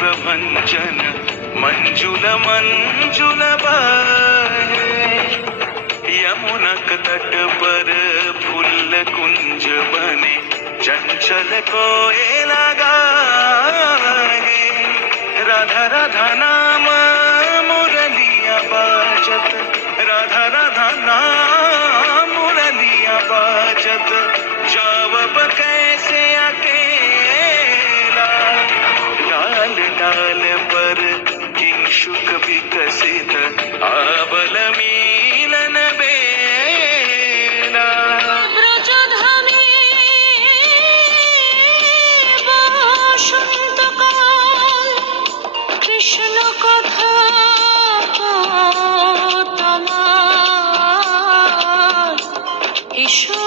प्रभंजन मंजुल मंजुल बहे। यमुनक तट पर फूल कुंज बने चंचल कोयला गाहे। राधा राधा नाम मुरलिया बाजत, राधा राधा नाम मुरलिया बाजत, जावब कैसे अकेला। डाल डाल पर किंशुक विकसित आबल मीलन बेला। ব্রজধামে বসন্তকাল, কৃষ্ণ কথা তোমার, এসো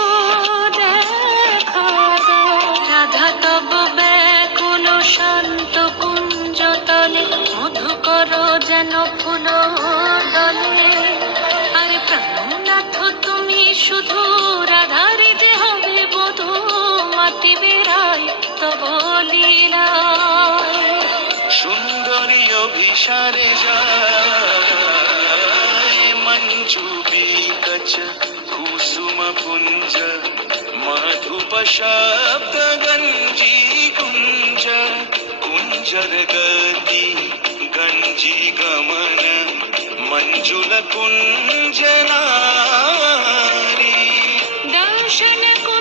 দেখা দাও। রাধা তব ব্যাকুল শান্ত কুঞ্জ তলে, মধুকর যেন ফুল দলে। আরে প্রাণনাথ তুমি শুধু রাধারি যে হবে বধূ, মাটি বেড়াই তব লীলায়। সুন্দরী অভিসারে যায় মঞ্জু বিকচ কুসুম পুঞ্জ, মধুপ শব্দ গঞ্জি কুঞ্জ। কুঞ্জর গতি গঞ্জি গমন मंजुल कुंज नारी। दर्शन को